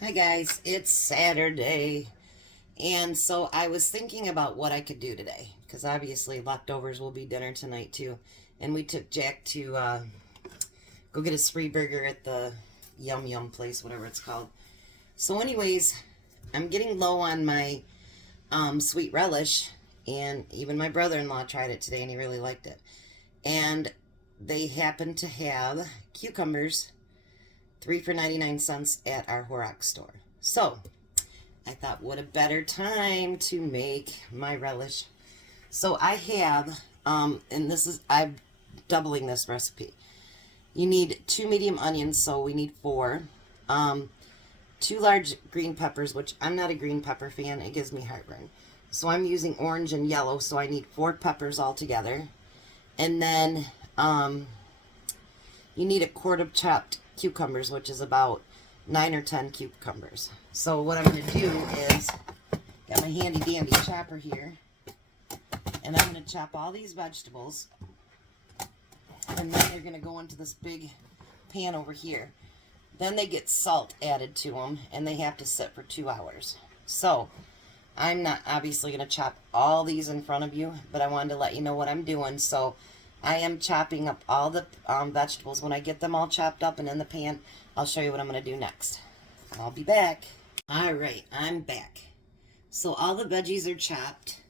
Hi guys, it's Saturday, and so I was thinking about what I could do today, because obviously leftovers will be dinner tonight too, and we took Jack to go get a spree burger at the Yum Yum place, whatever it's called. So anyways, I'm getting low on my sweet relish, and even my brother-in-law tried it today and he really liked it. And they happen to have cucumbers 3 for 99 cents at our Horrocks store. So I thought, what a better time to make my relish. So I have, and I'm doubling this recipe. You need 2 medium onions, so we need 4. 2 large green peppers, which I'm not a green pepper fan. It gives me heartburn. So I'm using orange and yellow, so I need 4 peppers altogether. And then you need a quart of chopped cucumbers, which is about 9 or 10 cucumbers. So what I'm going to do is, got my handy dandy chopper here, and I'm going to chop all these vegetables, and then they're going to go into this big pan over here. Then they get salt added to them, and they have to sit for 2 hours. So I'm not obviously going to chop all these in front of you, but I wanted to let you know what I'm doing. So I am chopping up all the vegetables. When I get them all chopped up and in the pan, I'll show you what I'm going to do next. I'll be back. Alright, I'm back. So all the veggies are chopped,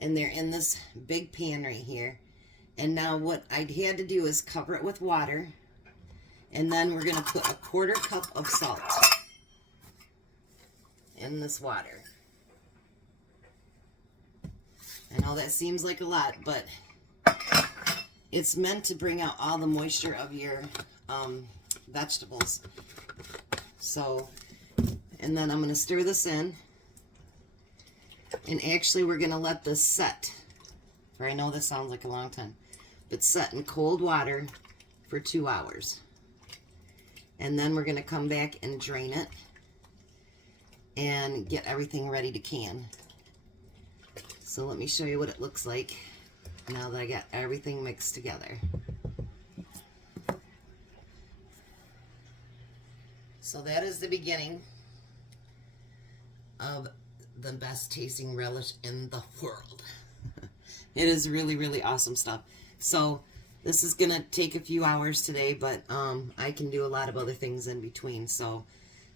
and they're in this big pan right here. And now what I had to do is cover it with water, and then we're going to put a 1/4 cup of salt in this water. I know that seems like a lot, but it's meant to bring out all the moisture of your vegetables. So, and then I'm going to stir this in. And actually we're going to let this set, for I know this sounds like a long time, but set in cold water for 2 hours. And then we're going to come back and drain it and get everything ready to can. So let me show you what it looks like now that I got everything mixed together. So that is the beginning of the best tasting relish in the world. It is really, really awesome stuff. So this is gonna take a few hours today, but I can do a lot of other things in between. So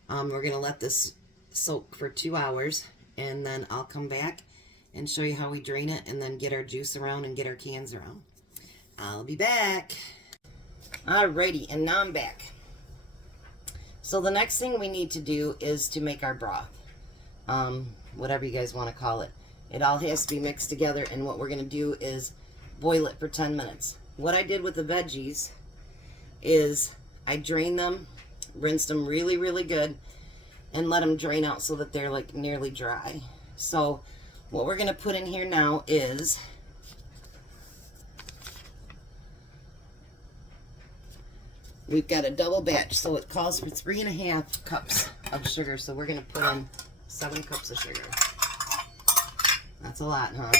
we're gonna let this soak for 2 hours, and then I'll come back and show you how we drain it and then get our juice around and get our cans around. I'll be back. Alrighty, and now I'm back. So the next thing we need to do is to make our broth. Whatever you guys want to call it. It all has to be mixed together, and what we're going to do is boil it for 10 minutes. What I did with the veggies is I drained them, rinsed them really, really good, and let them drain out so that they're like nearly dry. So what we're going to put in here now is we've got a double batch, so it calls for 3.5 cups of sugar. So we're going to put in 7 cups of sugar. That's a lot, huh?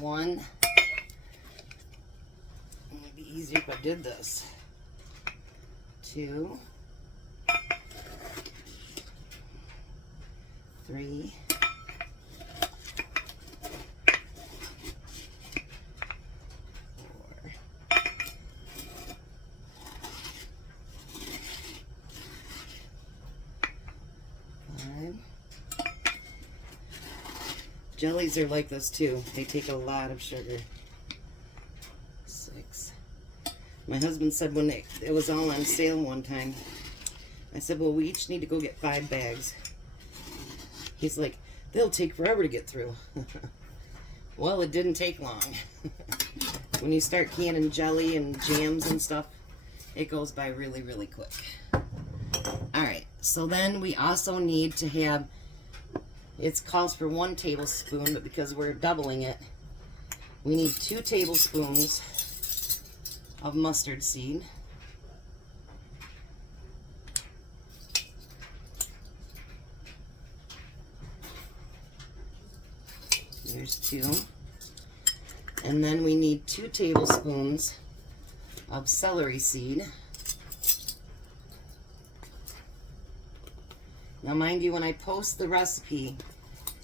One. It would be easier if I did this. 2. 3. 4. 5. Jellies are like this too. They take a lot of sugar. 6. My husband said when it was all on sale one time, I said, well, we each need to go get 5 bags. He's like, they'll take forever to get through. Well, it didn't take long. When you start canning jelly and jams and stuff, it goes by really, really quick. Alright, so then we also need to have, it calls for 1 tablespoon, but because we're doubling it, we need 2 tablespoons of mustard seed. There's 2. And then we need 2 tablespoons of celery seed. Now mind you, when I post the recipe,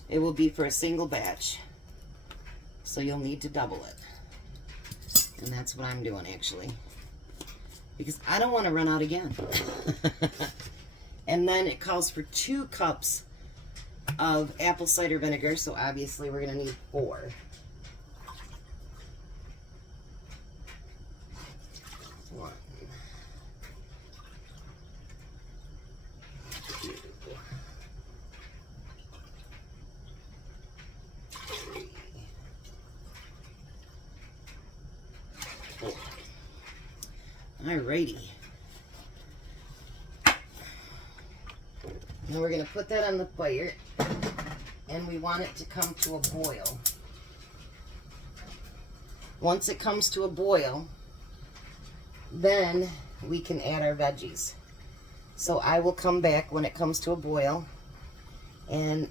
it will be for a single batch. So you'll need to double it. And that's what I'm doing actually. Because I don't want to run out again. And then it calls for 2 cups of apple cider vinegar, so obviously we're going to need 4. One, 2, 3, 4. Alrighty. Now we're going to put that on the fire, and we want it to come to a boil. Once it comes to a boil, then we can add our veggies. So I will come back when it comes to a boil, and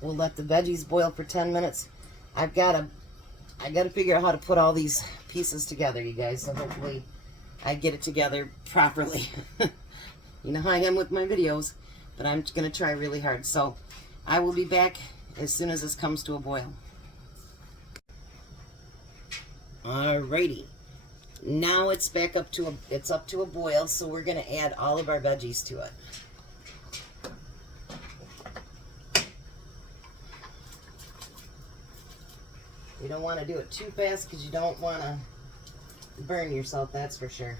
we'll let the veggies boil for 10 minutes. I got to figure out how to put all these pieces together, you guys, so hopefully I get it together properly. You know how I am with my videos, but I'm going to try really hard. So I will be back as soon as this comes to a boil. Alrighty. Now it's back up to a boil, so we're going to add all of our veggies to it. You don't want to do it too fast because you don't want to burn yourself, that's for sure.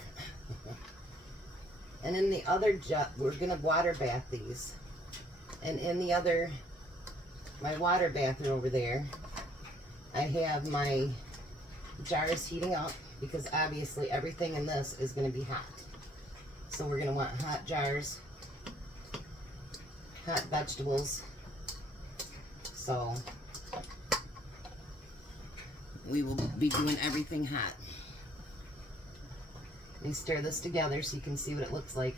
And in the other jar, we're going to water bath these. And in the other, my water bath over there, I have my jars heating up because obviously everything in this is going to be hot. So we're going to want hot jars, hot vegetables. So we will be doing everything hot. Let me stir this together so you can see what it looks like.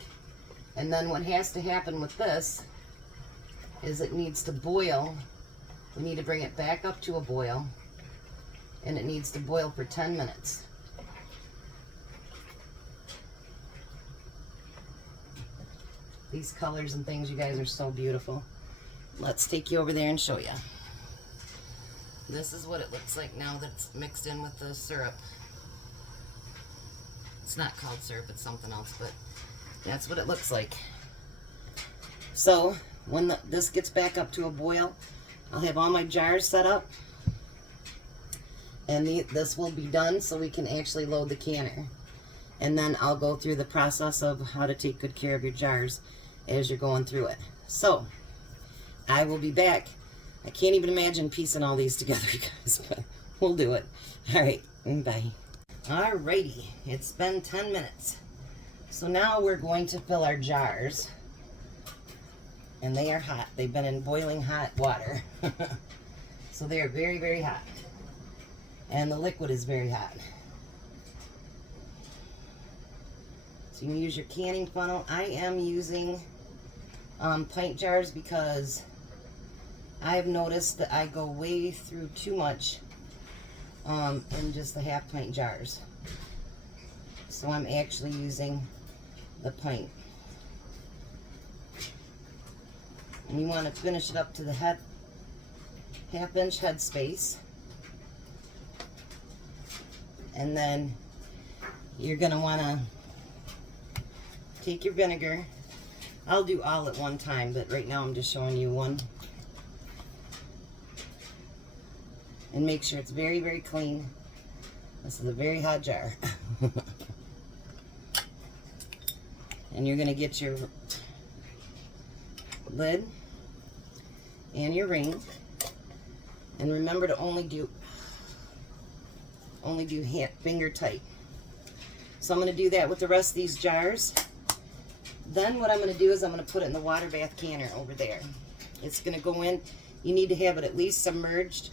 And then what has to happen with this is it needs to boil. We need to bring it back up to a boil, and it needs to boil for 10 minutes. These colors and things, you guys, are so beautiful. Let's take you over there and show you. This is what it looks like now that it's mixed in with the syrup. It's not called syrup, it's something else, but that's what it looks like. So when this gets back up to a boil, I'll have all my jars set up, and this will be done so we can actually load the canner. And then I'll go through the process of how to take good care of your jars as you're going through it. So I will be back. I can't even imagine piecing all these together, you guys, but we'll do it. All right, bye. Alrighty, it's been 10 minutes. So now we're going to fill our jars. And they are hot. They've been in boiling hot water. So they are very, very hot. And the liquid is very hot. So you can use your canning funnel. I am using pint jars because I have noticed that I go way through too much in just the half pint jars. So I'm actually using the pint. And you want to finish it up to the half-inch head space. And then you're going to want to take your vinegar. I'll do all at one time, but right now I'm just showing you one. And make sure it's very, very clean. This is a very hot jar. And you're going to get your lid and your ring. And remember to only do finger tight. So I'm going to do that with the rest of these jars. Then what I'm going to do is I'm going to put it in the water bath canner over there. It's going to go in. You need to have it at least submerged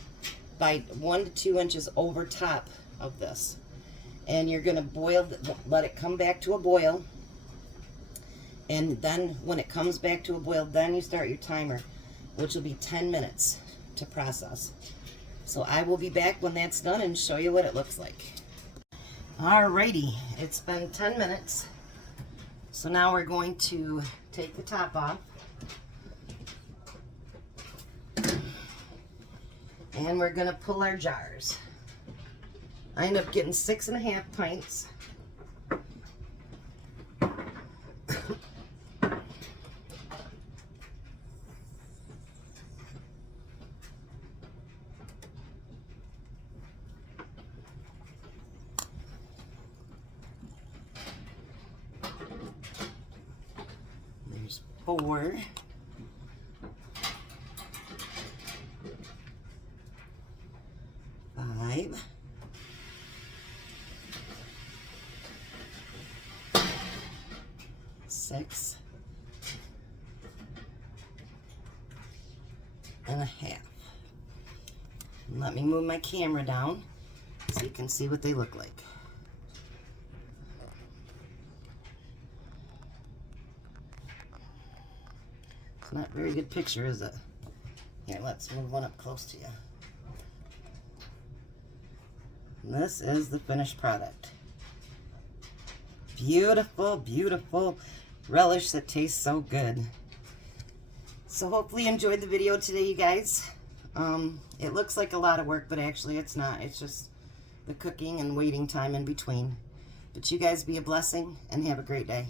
by 1 to 2 inches over top of this. And you're going to boil, let it come back to a boil. And then when it comes back to a boil, then you start your timer, which will be 10 minutes to process. So I will be back when that's done and show you what it looks like. Alrighty, it's been 10 minutes. So now we're going to take the top off. And we're going to pull our jars. I end up getting 6.5 pints. There's 4. 5. 6 and a half. And let me move my camera down so you can see what they look like. It's not a very good picture, is it? Here, let's move one up close to you. And this is the finished product. Beautiful, beautiful relish that tastes so good. So hopefully you enjoyed the video today, you guys. It looks like a lot of work, but actually it's not. It's just the cooking and waiting time in between. But you guys be a blessing and have a great day.